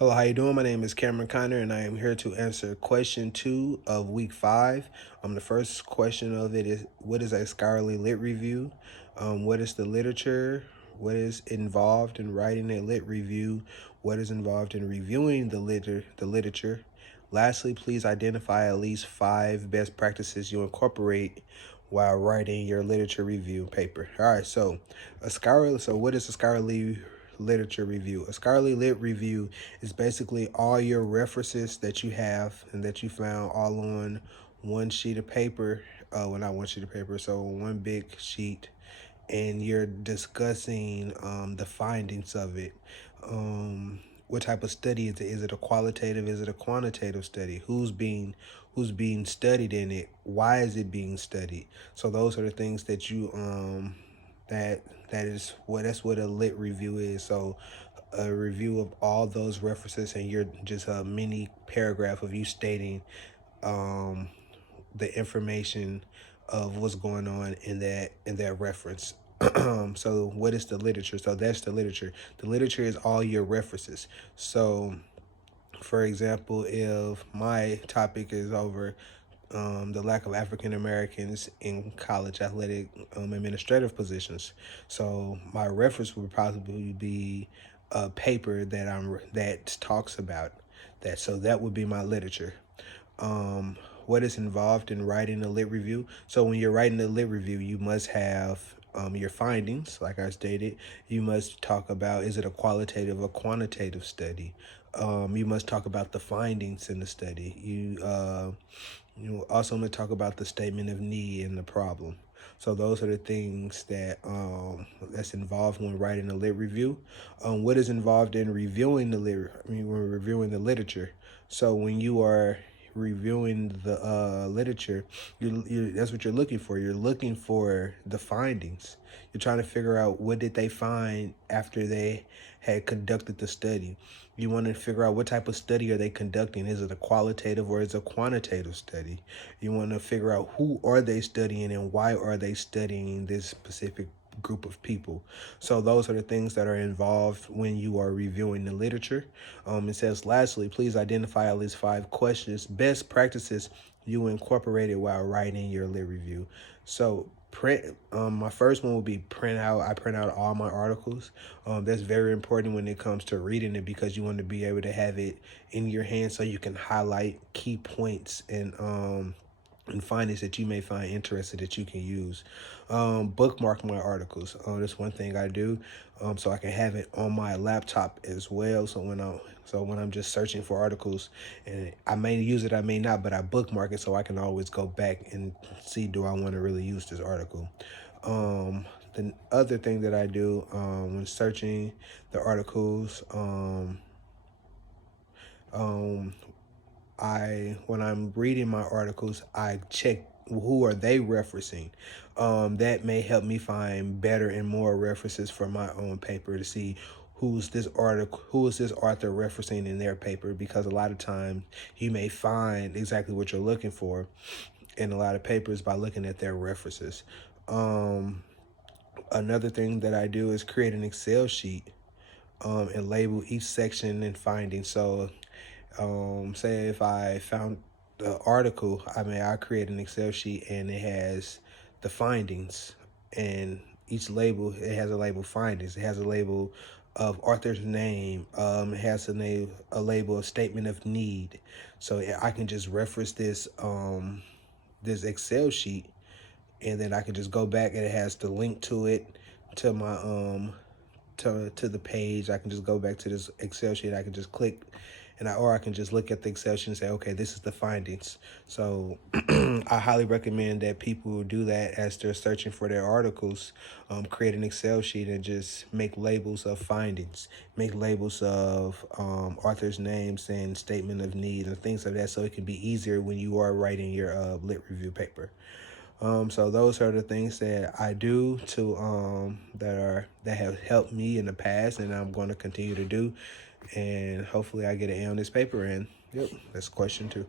Hello, how you doing? My name is Cameron Connor, and I am here to answer question 2 of week 5. The first question of it is, what is a scholarly lit review? What is the literature? What is involved in writing a lit review? What is involved in reviewing the literature? Lastly, please identify at least 5 best practices you incorporate while writing your literature review paper. All right, so what is a scholarly literature review? A scholarly lit review is basically all your references that you have and that you found all on one sheet of paper. Well, not one sheet of paper, so one big sheet, and you're discussing the findings of it. What type of study is it? Is it a qualitative? Is it a quantitative study? Who's being studied in it? Why is it being studied? So those are the things that you that's what a lit review is. So a review of all those references, and you're just a mini paragraph of you stating um, the information of what's going on in that reference. So what is the literature? So that's the literature. The literature is all your references. So for example, if my topic is over the lack of African Americans in college athletic administrative positions, so my reference would probably be a paper that talks about that. So that would be my literature. What is involved in writing a lit review? So when you're writing a lit review, you must have your findings, like I stated. You must talk about, is it a qualitative or quantitative study? You must talk about the findings in the study. You also want to talk about the statement of need and the problem. So those are the things that's involved when writing a lit review. What is involved in reviewing when reviewing the literature? So when you are reviewing the literature, that's what you're looking for. You're looking for the findings. You're trying to figure out, what did they find after they had conducted the study. You want to figure out, what type of study are they conducting. Is it a qualitative or is it a quantitative study? You want to figure out, who are they studying and why are they studying this specific group of people. So those are the things that are involved when you are reviewing the literature. It says, lastly, please identify at least 5 best practices you incorporated while writing your lit review. So my first one will be print out. I print out all my articles. That's very important when it comes to reading it, because you want to be able to have it in your hand so you can highlight key points and findings that you may find interesting that you can use. Bookmark my articles. That's one thing I do, so I can have it on my laptop as well. So when I'm just searching for articles, and I may use it, I may not, but I bookmark it so I can always go back and see, do I want to really use this article. The other thing that I do when searching the articles, when I'm reading my articles, I check, who are they referencing. That may help me find better and more references for my own paper, to see who is this author referencing in their paper, because a lot of times you may find exactly what you're looking for in a lot of papers by looking at their references. Another thing that I do is create an Excel sheet and label each section and findings. So say if I found the article, I create an Excel sheet, and it has the findings, and each label, it has a label findings. It has a label of author's name. It has a label of statement of need. So I can just reference this Excel sheet, and then I can just go back, and it has the link to it, to my to the page. I can just go back to this Excel sheet. I can just click, or I can just look at the Excel sheet and say, okay, this is the findings. So I highly recommend that people do that as they're searching for their articles. Create an Excel sheet and just make labels of findings, make labels of authors' names and statement of need and things like that, so it can be easier when you are writing your lit review paper. So those are the things that I do that have helped me in the past, and I'm going to continue to do. And hopefully I get an A on this paper. And yep, that's question 2.